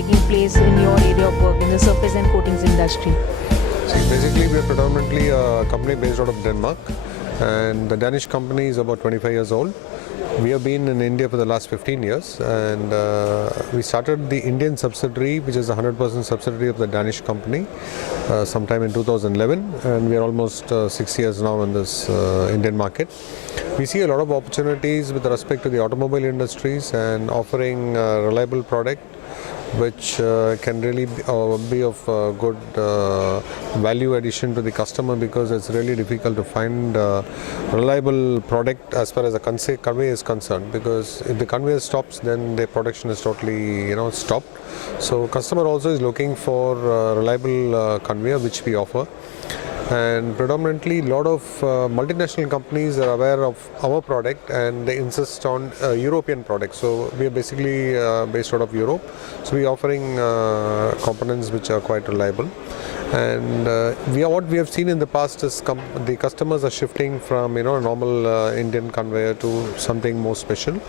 taking place in your area of work in the surface and coatings industry? See, basically, we are predominantly a company based out of Denmark, and the Danish company is about 25 years old. We have been in India for the last 15 years, and we started the Indian subsidiary, which is a 100% subsidiary of the Danish company, sometime in 2011, and we are almost 6 years now in this Indian market. We see a lot of opportunities with respect to the automobile industries and offering a reliable product which can really be of good value addition to the customer, because it's really difficult to find reliable product as far as the conveyor is concerned, because if the conveyor stops, then the production is totally stopped. So customer also is looking for reliable conveyor, which we offer. And predominantly, a lot of multinational companies are aware of our product and they insist on European products. So we are basically based out of Europe. So we are offering components which are quite reliable. And what we have seen in the past is the customers are shifting from a normal Indian conveyor to something more special,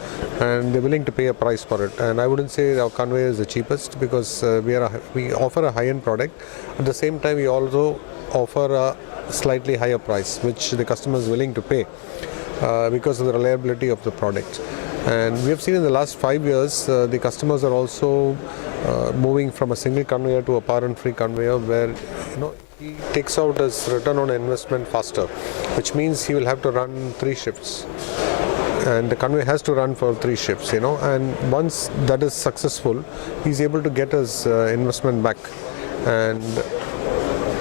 and they're willing to pay a price for it. And I wouldn't say our conveyor is the cheapest, because we offer a high-end product. At the same time, we also offer a slightly higher price, which the customer is willing to pay because of the reliability of the product. And we have seen in the last 5 years, the customers are also moving from a single conveyor to a power and free conveyor, where he takes out his return on investment faster, which means he will have to run 3 shifts. And the conveyor has to run for 3 shifts, and once that is successful, he's able to get his investment back. And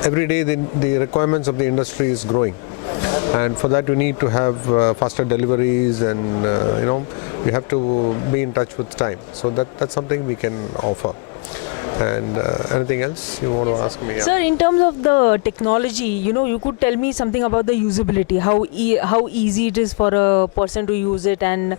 every day the requirements of the industry is growing, and for that you need to have faster deliveries, and you have to be in touch with time. So that's something we can offer. And anything else you want to ask me? Sir, in terms of the technology, you could tell me something about the usability, how easy it is for a person to use it, and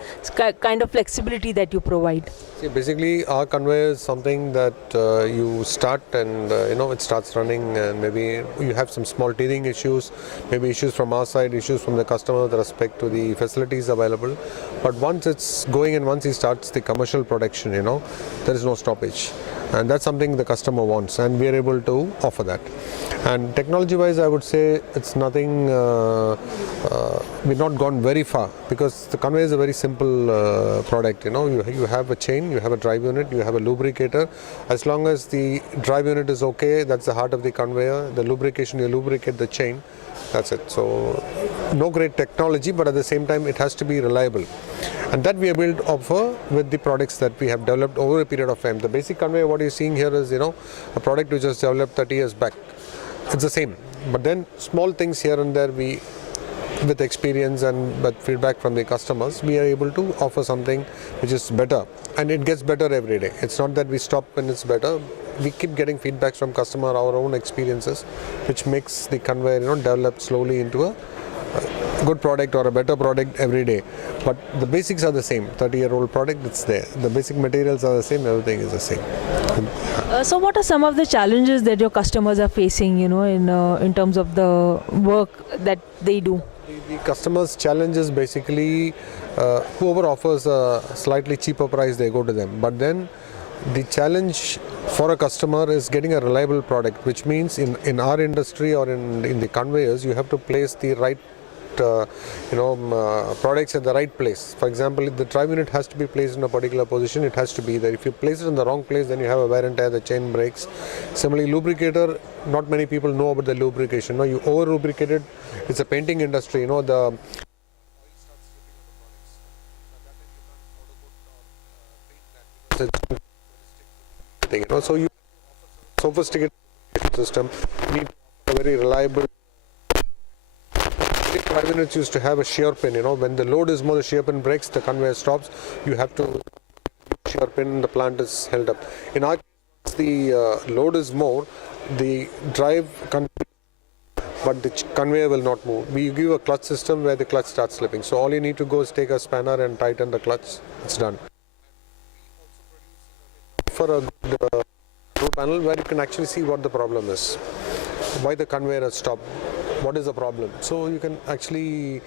kind of flexibility that you provide. See, basically our conveyor is something that you start and it starts running, and maybe you have some small teething issues, maybe issues from our side, issues from the customer with respect to the facilities available. But once it's going and once he starts the commercial production, there is no stoppage. And that's something the customer wants, and we are able to offer that. And technology wise, I would say it's nothing, we've not gone very far, because the conveyor is a very simple product. You have a chain, you have a drive unit, you have a lubricator. As long as the drive unit is okay, that's the heart of the conveyor. The lubrication, you lubricate the chain, that's it. So no great technology, but at the same time it has to be reliable. And that we are able to offer with the products that we have developed over a period of time. The basic conveyor, what you're seeing here is, a product which was developed 30 years back. It's the same. But then small things here and there, with experience and with feedback from the customers, we are able to offer something which is better. And it gets better every day. It's not that we stop when it's better. We keep getting feedbacks from customer, our own experiences, which makes the conveyor, develop slowly into a good product or a better product every day. But the basics are the same. 30-year-old product, it's there. The basic materials are the same, everything is the same. So what are some of the challenges that your customers are facing, in terms of the work that they do? The customers' challenge is basically whoever offers a slightly cheaper price, they go to them. But then the challenge for a customer is getting a reliable product, which means in our industry or in the conveyors, you have to place the right products at the right place. For example, if the drive unit has to be placed in a particular position, it has to be there. If you place it in the wrong place, then you have a wear and tear, the chain breaks. Similarly, lubricator, not many people know about the lubrication. You over lubricate it, it's a painting industry, the oil starts dripping on the products. So you sophisticated system, you need a very reliable. Drive units used to have a shear pin. When the load is more, the shear pin breaks, the conveyor stops. You have to shear pin, the plant is held up. In our case, the load is more, the drive but the conveyor will not move. We give a clutch system where the clutch starts slipping. So all you need to go is take a spanner and tighten the clutch. It's done. For a control panel where you can actually see what the problem is, why the conveyor has stopped, what is the problem. So you can actually